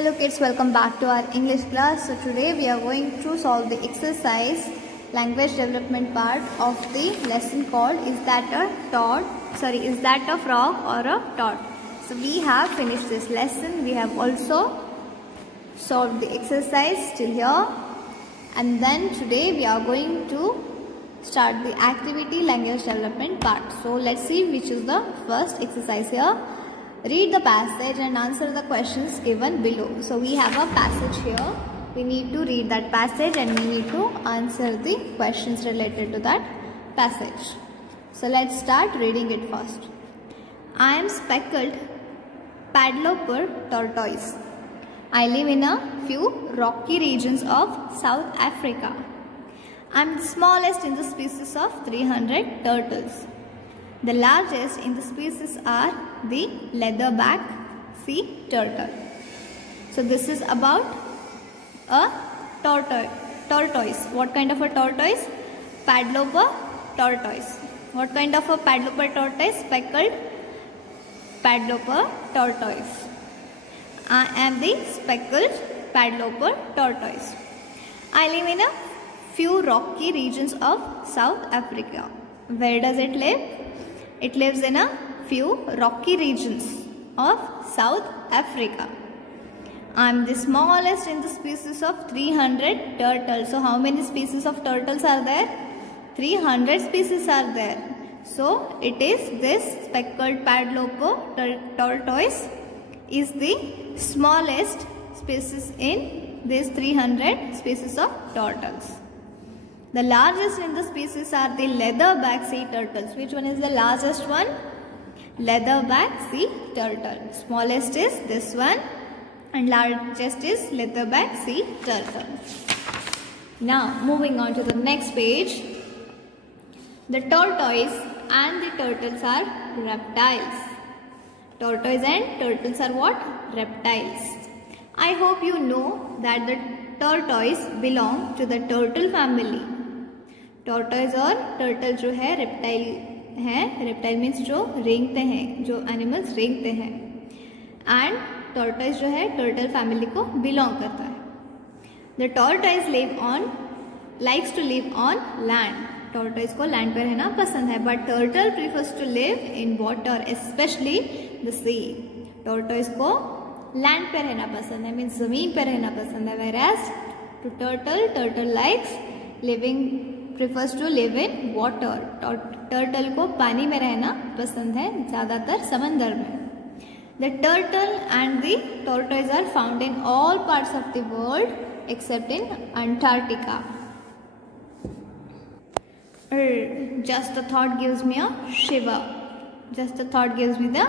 Hello kids, welcome back to our English class. So today we are going to solve the exercise language development part of the lesson called Is that a frog or a toad? So we have finished this lesson. We have also solved the exercise till here, and then today we are going to start the activity language development part. So let's see which is the first exercise here. Read the passage and answer the questions given below. So we have a passage here. We need to read that passage and we need to answer the questions related to that passage. So let's start reading it first. I am speckled padloper tortoise. I live in a few rocky regions of South Africa. I am the smallest in the species of 300 turtles. The largest in the species are the leatherback sea turtle. So this is about a tortoise. What kind of a tortoise? Padloper tortoise. What kind of a padloper tortoise? Speckled padloper tortoise. I am the speckled padloper tortoise. I live in a few rocky regions of South Africa. Where does it live? It lives in a few rocky regions of South Africa. I am the smallest in the species of 300 turtles. So how many species of turtles are there? 300 species are there. So it is this speckled padloper tortoise is the smallest species in these 300 species of turtles. The largest in the species are the leatherback sea turtles. Which one is the largest one? Leatherback sea turtle. Smallest is this one and largest is leatherback sea turtle. Now moving on to the next page. The tortoise and the turtles are reptiles. Tortoise and turtles are what? Reptiles. I hope you know that the tortoise belong to the turtle family. Tortoise और turtle जो है reptile है. Reptile means जो रेंगते हैं, जो animals रेंगते हैं. एंड टॉर्टोइज जो है टर्टल फैमिली को बिलोंग करता है. The tortoise likes to live on land. Tortoise को लैंड पर रहना पसंद है. But turtle prefers to live in water, specially the sea. Tortoise को लैंड पर रहना पसंद है, मीन्स जमीन पर रहना पसंद है. Whereas to turtle likes prefers to live in water. Turtle को पानी में रहना पसंद है, ज्यादातर समंदर में. The turtle and the tortoise are found in all parts of the world except in Antarctica. Just the thought gives me a shiver. Just the thought gives me the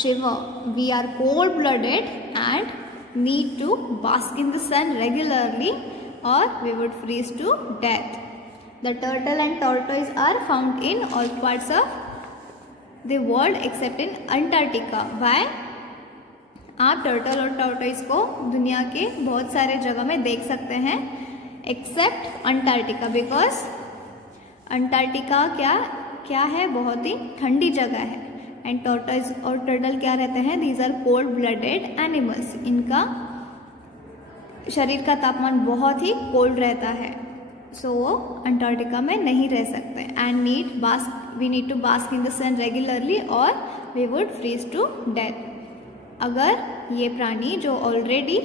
shiver. We are cold-blooded and need to bask in the sun regularly or we would freeze to death. The turtle and tortoise are found in all parts of the world except in Antarctica. Why? आप turtle और tortoise को दुनिया के बहुत सारे जगह में देख सकते हैं एक्सेप्ट अंटार्कटिका. बिकॉज अंटार्कटिका क्या है? बहुत ही ठंडी जगह है. एंड टॉर्टोइज और टर्टल क्या रहते हैं? These are cold blooded animals. इनका शरीर का तापमान बहुत ही कोल्ड रहता है. सो वो अंटार्कटिका में नहीं रह सकते. And we need to bask in the sun regularly or we would freeze to death. अगर ये प्राणी जो ऑलरेडी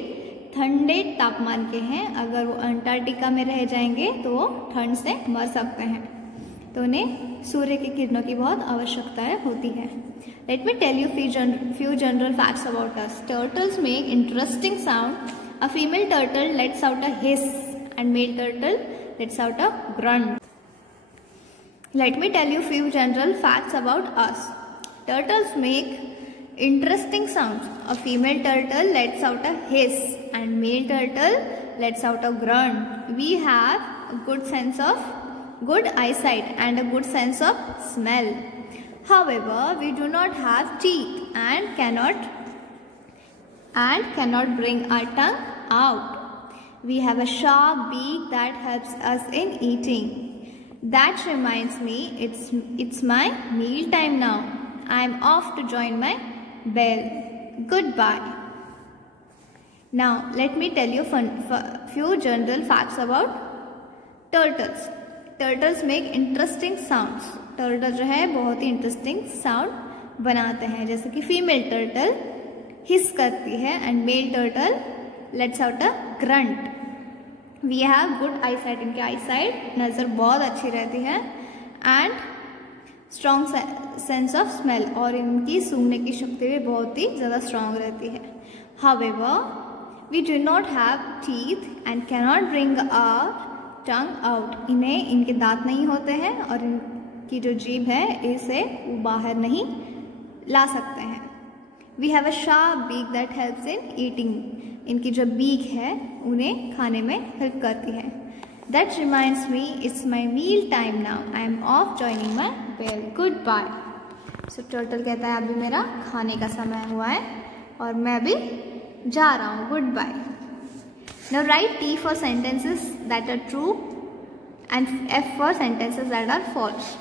ठंडे तापमान के हैं, अगर वो अंटार्कटिका में रह जाएंगे तो वो ठंड से मर सकते हैं. तो उन्हें सूर्य की किरणों की बहुत आवश्यकता होती है. Let me tell you few general facts about us. Turtles make interesting sound. A female turtle lets out a hiss and male turtle lets out a grunt. Let me tell you few general facts about us. Turtles make interesting sounds. A female turtle lets out a hiss and male turtle lets out a grunt. We have a good eyesight and a good sense of smell. However, we do not have teeth and cannot bring our tongue out. We have a sharp beak that helps us in eating. That reminds me, it's my meal time now. I am off to join my bell. Goodbye. Now let me tell you few general facts about turtles. Turtles make interesting sounds. Turtle जो है बहुत ही interesting sound बनाते हैं, जैसे कि female turtle hiss करती है and male turtle lets out a grunt. We have good eyesight. इनकी आई साइट नज़र बहुत अच्छी रहती है and strong sense of smell, और इनकी सूंघने की शक्ति भी बहुत ही ज़्यादा स्ट्रॉन्ग रहती है. However we do not have teeth and cannot bring our tongue out. इन्हें इनके दांत नहीं होते हैं और इनकी जो जीभ है इसे वो बाहर नहीं ला सकते हैं. We have a sharp beak that helps in eating. इनकी जो बीक है उन्हें खाने में हेल्प करती है. That reminds me it's my meal time now. I am off joining my bell. Good bye. So turtle कहता है अभी मेरा खाने का समय हुआ है और मैं अभी जा रहा हूँ. Good bye. Now write T for sentences that are true and F for sentences that are false.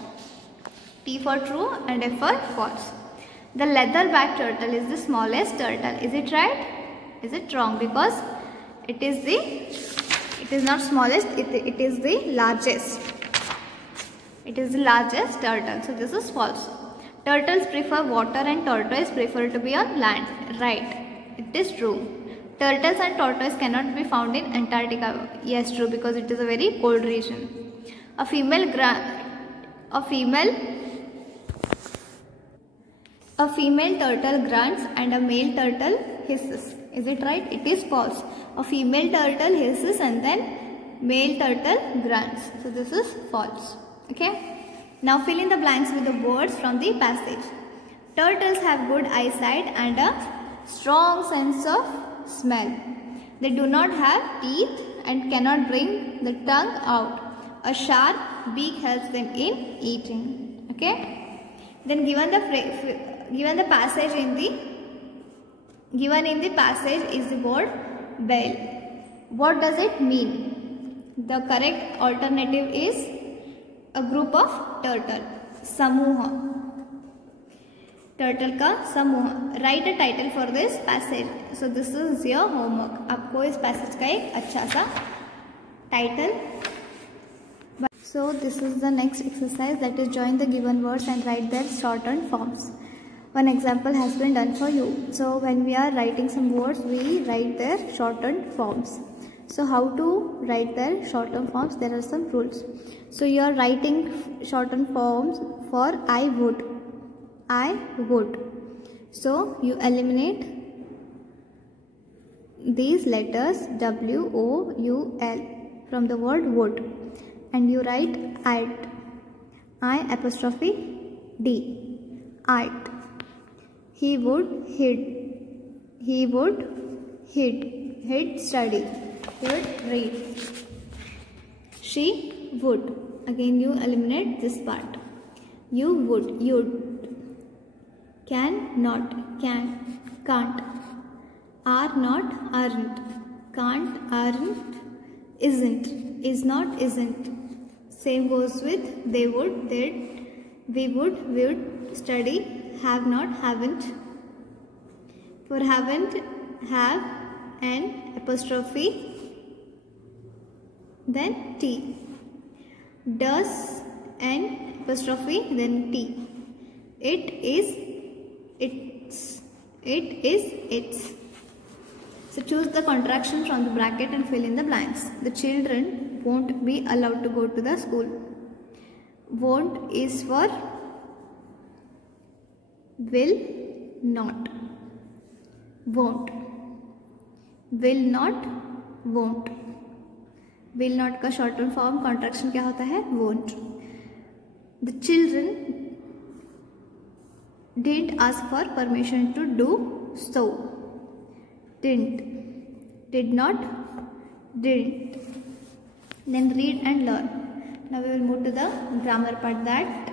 T for true and F for false. The leatherback turtle is the smallest turtle. Is it right? Is it wrong? Because it is not smallest, it is the largest. It is the largest turtle. So this is false. Turtles prefer water and tortoise prefer to be on land. Right. It is true. Turtles and tortoise cannot be found in Antarctica. Yes, true, because it is a very cold region. A female turtle grunts and a male turtle hisses. Is it right? It is false. A female turtle hisses and then male turtle grunts. So this is false. Okay. Now fill in the blanks with the words from the passage. Turtles have good eyesight and a strong sense of smell. They do not have teeth and cannot bring the tongue out. A sharp beak helps them in eating. Okay. Then given the passage in the passage is the word bell. What does it mean? The correct alternative is a group of turtle. समूह. Turtle का समूह. Write a title for this passage. So this is your homework. आपको इस passage का एक अच्छा सा title. So this is the next exercise, that is join the given words and write their shorten forms. One example has been done for you. So when we are writing some words, we write their shortened forms. So how to write their shortened forms? There are some rules. So you are writing shortened forms for I would. I would. So you eliminate these letters W, O, U, L from the word would and you write it. I apostrophe D. It. He would hid. He would hid. Hid study. He would read. She would. Again you eliminate this part. You would. You'd. Can, not, can, can't. Are not, aren't. Can't, aren't. Isn't, is not, isn't. Same goes with they would, they'd, we would study. Have not, haven't. For haven't, have, and apostrophe, then T. Does, and apostrophe, then T. It is, its. It is its. So choose the contraction from the bracket and fill in the blanks. The children won't be allowed to go to the school. Won't is for will not. Won't. Will not, won't. Will not का shortened form contraction क्या होता है? Won't. The children didn't ask for permission to do so. Didn't. Did not. Didn't. Then read and learn. Now we will move to the grammar part, that